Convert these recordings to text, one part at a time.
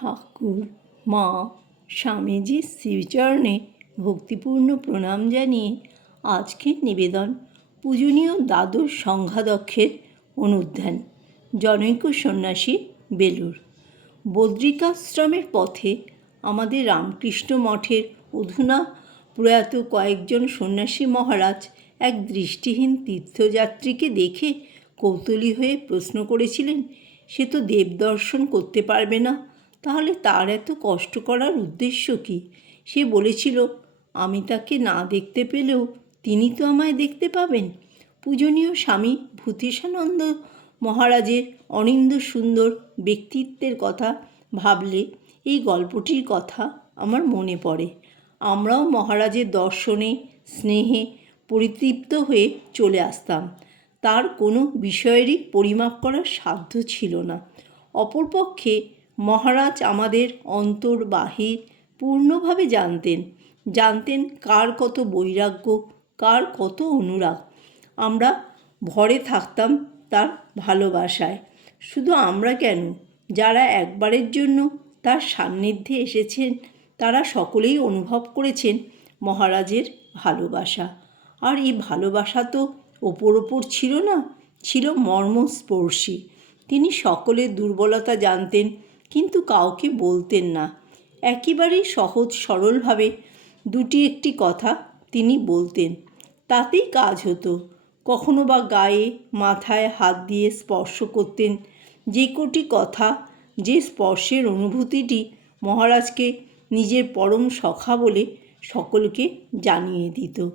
ঠাকুর, মা স্বামীজির শ্রীচরণে ভক্তিপূর্ণ প্রণাম জানিয়ে আজকের নিবেদন পূজনীয় দ্বাদশ সংঘাদক্ষের অনুধ্যান, জনৈক সন্ন্যাসী বেলুর বদ্রিকাশ্রমের পথে আমাদের রামকৃষ্ণ মঠের অধুনা প্রয়াত কয়েকজন সন্ন্যাসী মহারাজ এক দৃষ্টিহীন তীর্থযাত্রীকে দেখে কৌতূহলী হয়ে প্রশ্ন করেছিলেন, সে তো দেবদর্শন করতে পারবে না তাহলে তার এত কষ্ট করার উদ্দেশ্য কী? সে বলেছিল, আমি তাকে না দেখতে পেলেও তিনি তো আমায় দেখতে পাবেন। পূজনীয় স্বামী ভূতেশানন্দ মহারাজের অনিন্দ সুন্দর ব্যক্তিত্বের কথা ভাবলে এই গল্পটির কথা আমার মনে পড়ে। আমরাও মহারাজের দর্শনে, স্নেহে পরিতৃপ্ত হয়ে চলে আসতাম। তার কোনো বিষয়েরই পরিমাপ করার সাধ্য ছিল না। অপরপক্ষে মহারাজ আমাদের অন্তর বাহির পূর্ণভাবে জানতেন। জানতেন কার কত বৈরাগ্য, কার কত অনুরাগ। আমরা ভরে থাকতাম তার ভালোবাসায়। শুধু আমরা কেন? যারা একবারের জন্য তার সান্নিধ্যে এসেছেন, তারা সকলেই অনুভব করেছেন মহারাজের ভালোবাসা। আর এই ভালোবাসা তো ওপর ওপর ছিল না, ছিল মর্মস্পর্শী। তিনি সকলের দুর্বলতা জানতেন কিন্তু কাউকে বলতেন না। একেবারেই সহজ সরলভাবে দুটি একটি কথা তিনি বলতেন। তাতেই কাজ হতো। কখনো বা গায়ে, মাথায় হাত দিয়ে স্পর্শ করতেন। যে কোটি কথা যে স্পর্শের অনুভূতিটি মহারাজকে নিজের পরম সখা বলে সকলকে জানিয়ে দিত।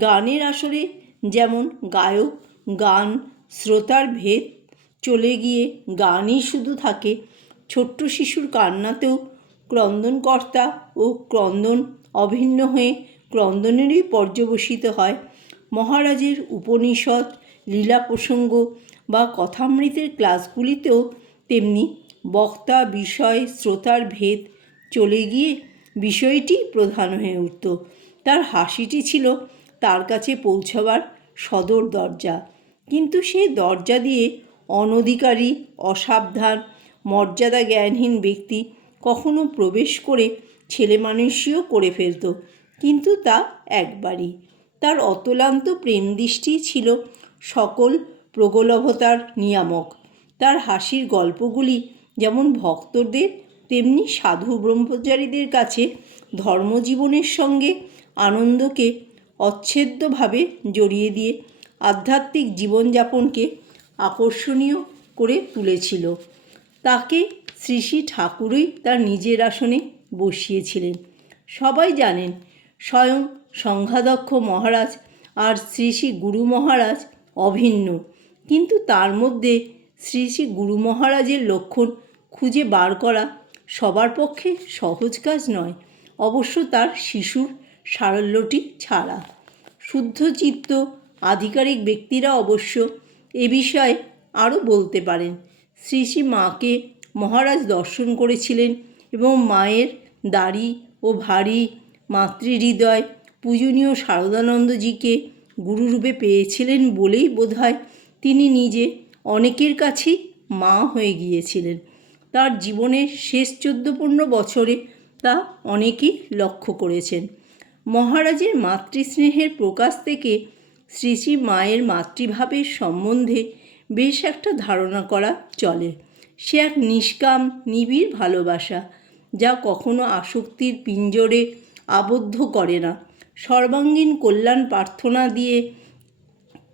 গানের আসরে যেমন গায়ক, গান, শ্রোতার ভেদ, চলে গিয়ে গানই শুধু থাকে ছোট্ট শিশুর কান্নাতেও ক্রন্দনকর্তা ও ক্রন্দন অভিন্ন হয়ে ক্রন্দনেরই পর্যবসিত হয়। মহারাজের উপনিষদ, লীলা প্রসঙ্গ বা কথামৃতের ক্লাসগুলিতেও তেমনি বক্তা, বিষয়, শ্রোতার ভেদ চলে গিয়ে বিষয়টি প্রধান হয়ে উঠত। তার হাসিটি ছিল তার কাছে পৌঁছবার সদর দরজা। কিন্তু সেই দরজা দিয়ে অনধিকারী, অসাবধান মর্যাদা জ্ঞানহীন ব্যক্তি কখনো প্রবেশ করে ছেলে মানুষীও করে ফেলত, কিন্তু তা একবারই। তার অতলান্ত প্রেম দৃষ্টি ছিল সকল প্রগলভতার নিয়ামক। তার হাসির গল্পগুলি যেমন ভক্তদের, তেমনি সাধু ব্রহ্মচারীদের কাছে ধর্মজীবনের সঙ্গে আনন্দকে অচ্ছেদ্যভাবে জড়িয়ে দিয়ে আধ্যাত্মিক জীবনযাপনকে আকর্ষণীয় করে তুলেছিল। তাকে শ্রী শ্রী ঠাকুরই তার নিজের আসনে বসিয়েছিলেন। সবাই জানেন, স্বয়ং সংঘাধ্যক্ষ মহারাজ আর শ্রী শ্রী গুরু মহারাজ অভিন্ন। কিন্তু তার মধ্যে শ্রী শ্রী গুরু মহারাজের লক্ষণ খুঁজে বার করা সবার পক্ষে সহজ কাজ নয়। অবশ্য তার শিশুর সারল্যটি ছাড়া। শুদ্ধচিত্ত আধিকারিক ব্যক্তিরা অবশ্য এ বিষয়ে আরও বলতে পারেন। শ্রী শ্রী মাকে মহারাজ দর্শন করেছিলেন এবং মায়ের দাড়ি ও ভারী মাতৃহৃদয় পূজনীয় শারদানন্দজিকে গুরুরূপে পেয়েছিলেন বলেই বোধহয় তিনি নিজে অনেকের কাছেই মা হয়ে গিয়েছিলেন। তার জীবনের শেষ চোদ্দ পনেরো বছরে তা অনেকেই লক্ষ্য করেছেন। মহারাজের মাতৃস্নেহের প্রকাশ থেকে শ্রী শ্রী মায়ের মাতৃভাবের সম্বন্ধে বেশ একটা ধারণা করা চলে। সে এক নিষ্কাম, নিবিড় ভালোবাসা, যা কখনো আসক্তির পিঞ্জরে আবদ্ধ করে না। সর্বাঙ্গীন কল্যাণ প্রার্থনা দিয়ে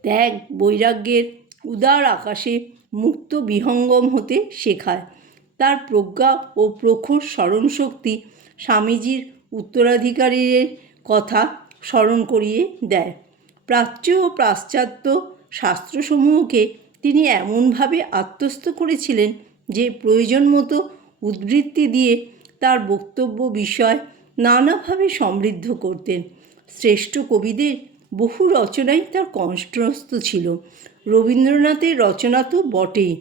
ত্যাগ, বৈরাগ্যের উদার আকাশে মুক্ত বিহঙ্গম হতে শেখায়। তার প্রজ্ঞা ও প্রখর স্মরণশক্তি স্বামীজির উত্তরাধিকারীর কথা স্মরণ করিয়ে দেয়। প্রাচ্য ও পাশ্চাত্য শাস্ত্রসমূহকে তিনি এমনভাবে আত্মস্থ করেছিলেন যে প্রয়োজন মতো উদ্বৃত্তি দিয়ে তার বক্তব্য বিষয় নানাভাবে সমৃদ্ধ করতেন। শ্রেষ্ঠ কবিদের বহু রচনাই তার কণ্ঠস্থ ছিল। রবীন্দ্রনাথের রচনা তো বটেই।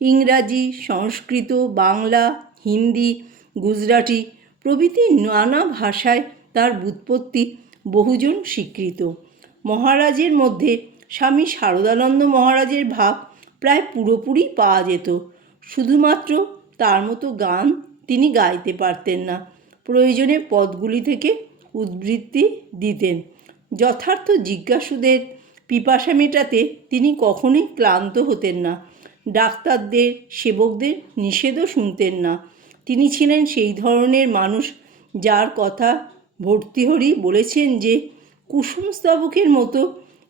ইংরাজি, সংস্কৃত, বাংলা, হিন্দি, গুজরাটি প্রভৃতি নানা ভাষায় তার ব্যুৎপত্তি বহুজন স্বীকৃত। মহারাজের মধ্যে স্বামী শারদানন্দ মহারাজের ভাব প্রায় পুরোপুরি পাওয়া যেত। শুধুমাত্র তার মতো গান তিনি গাইতে পারতেন না। প্রয়োজনে পদগুলি থেকে উদ্বৃত্তি দিতেন। যথার্থ জিজ্ঞাসুদের পিপাসা মেটাতে তিনি কখনোই ক্লান্ত হতেন না। ডাক্তারদের, সেবকদের নিষেধও শুনতেন না। তিনি ছিলেন সেই ধরনের মানুষ যার কথা ভর্তৃহরি বলেছেন যে কুসুম স্তবকের মতো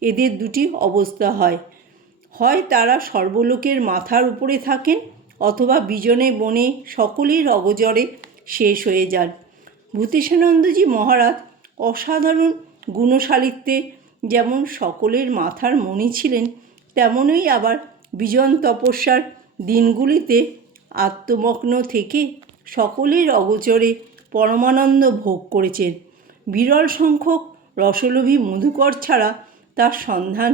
এদের দুটি অবস্থা হয়। হয় তারা সর্বলোকের মাথার উপরে থাকেন অথবা বিজনে বনে সকলের অগজরে শেষ হয়ে যান। ভূতেশানন্দজি মহারাজ অসাধারণ গুণশালিত্বে যেমন সকলের মাথার মণি ছিলেন, তেমনই আবার বিজন তপস্যার দিনগুলিতে আত্মমগ্ন থেকে সকলের অগোচরে পরমানন্দ ভোগ করেছেন। বিরল সংখ্যক রসলোভী মধুকর ছাড়া তার সন্ধান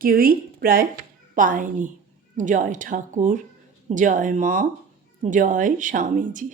কেউই প্রায় পায়নি। জয় ঠাকুর জয় মা জয় স্বামীজি।